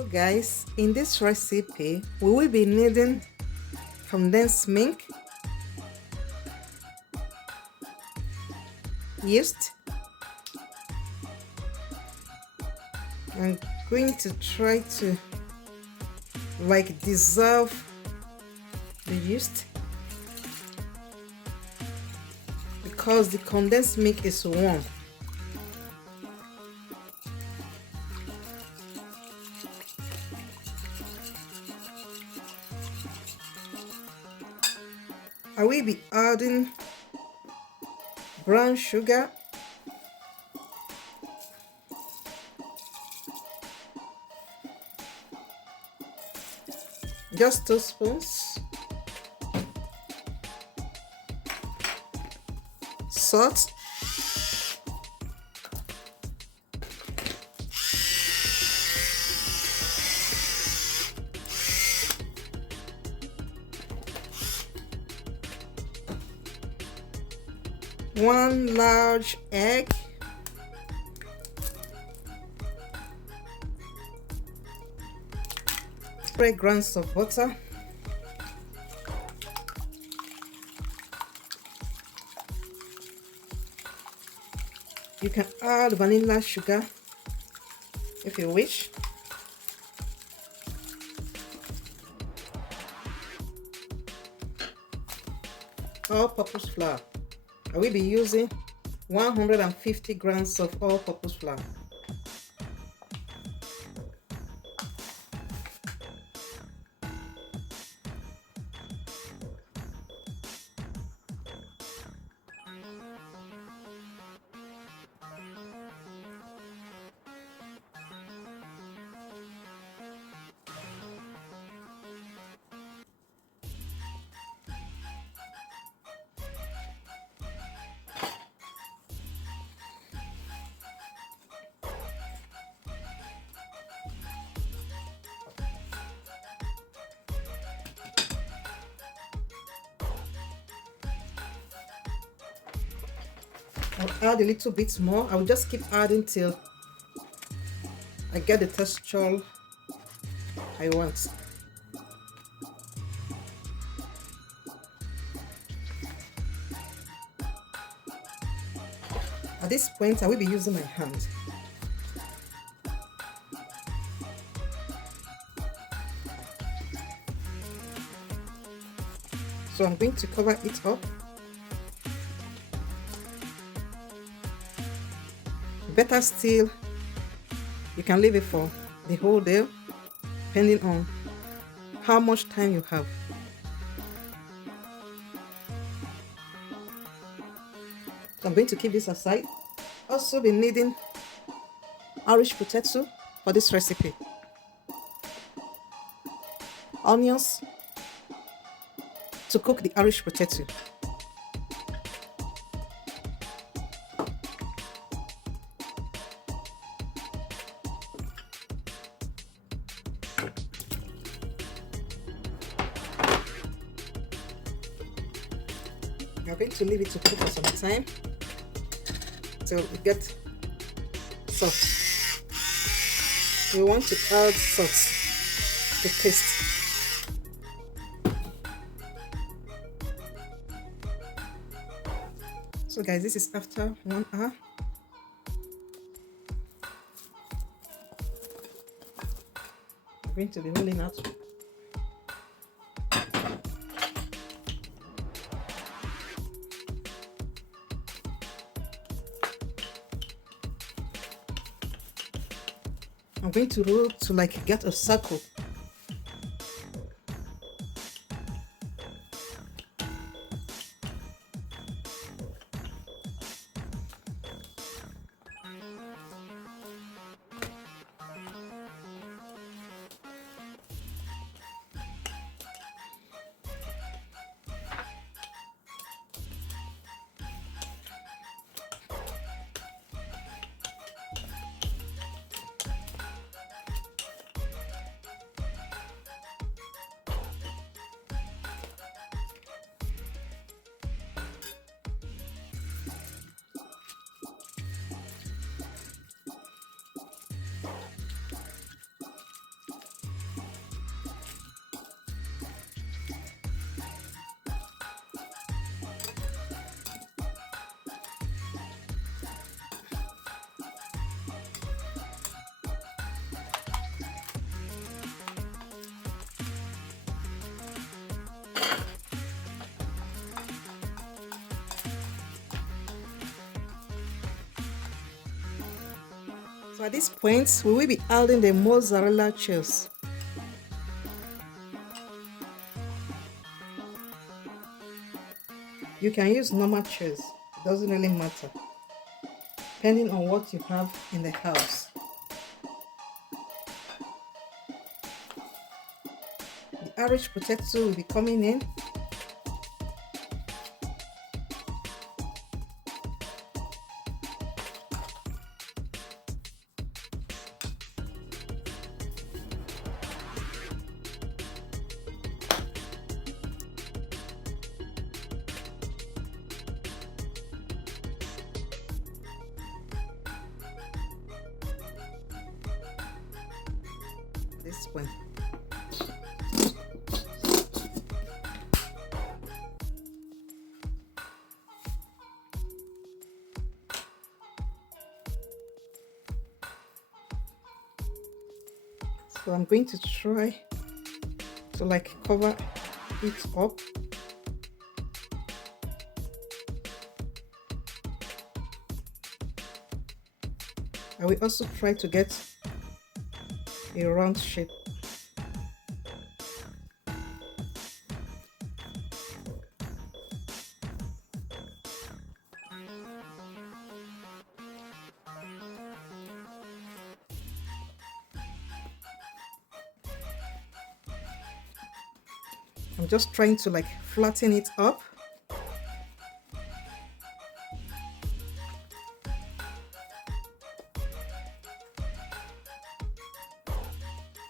So guys, in this recipe, we will be needing condensed milk, yeast. I'm going to try to dissolve the yeast because the condensed milk is warm. I will be adding brown sugar, just 2 spoons, salt, one large egg, three grams of butter, you can add vanilla sugar if you wish, all-purpose flour. I will be using 150 grams of all-purpose flour. I'll add a little bit more. I will just keep adding till I get the texture I want. At this point, I will be using my hand. So I'm going to cover it up. Better still, you can leave it for the whole day, depending on how much time you have. So I'm going to keep this aside. Also be needing Irish potato for this recipe, onions to cook the Irish potato, I'm going to leave it to cook for some time till it gets soft. We want to add salt to taste. So guys, this is after 1 hour. I'm going to be rolling out. I'm going to roll to get a circle. So at this point, we will be adding the mozzarella cheese. You can use normal cheese, it doesn't really matter, depending on what you have in the house. The Irish potato will be coming in. This one. So I'm going to try to like cover it up. I will also try to get a round shape. I'm just trying to like flatten it up.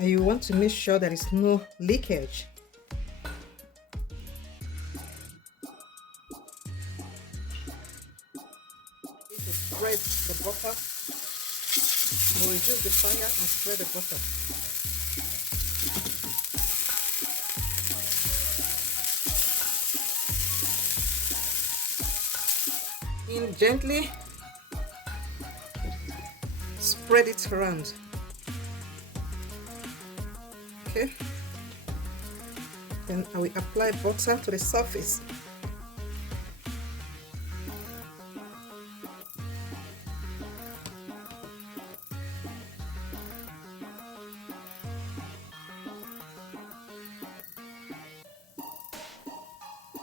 And you want to make sure there is no leakage. To spread the butter, we'll reduce the fire and spread the butter. In gently spread it around. Okay, then I will apply butter to the surface.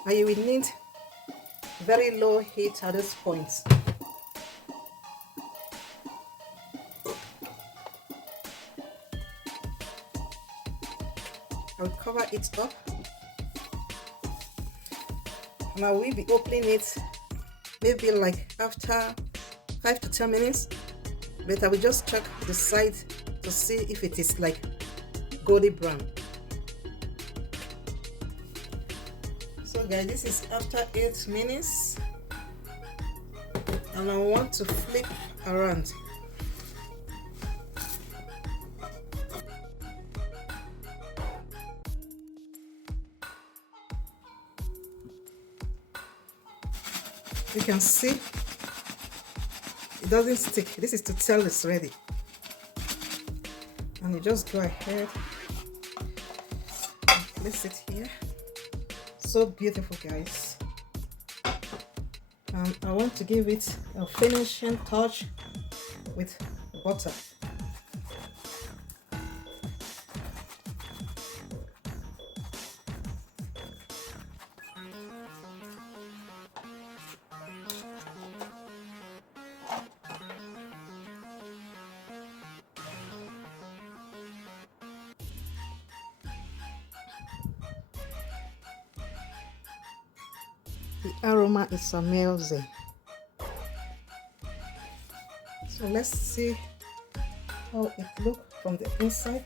And you will need very low heat at this point. I'll cover it up, and I will be opening it maybe like after 5 to 10 minutes, but I will just check the side to see if it is like golden brown. So guys, this is after 8 minutes, and I want to flip around. You can see it doesn't stick. This is to tell it's ready. And you just go ahead and place it here. So beautiful, guys. And I want to give it a finishing touch with butter. The aroma is amazing. So let's see how it looks from the inside.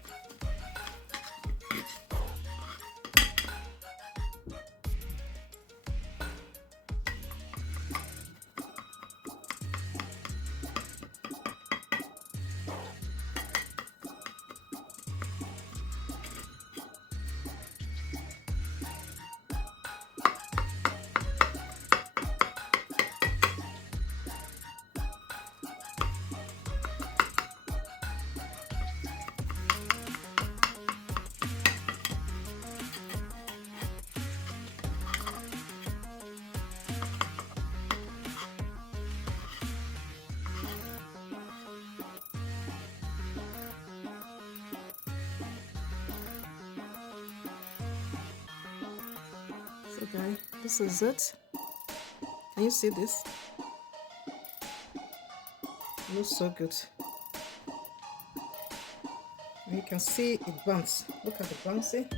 Okay, this is it. Can you see this? It looks so good. And you can see it bounce. Look at the bouncing.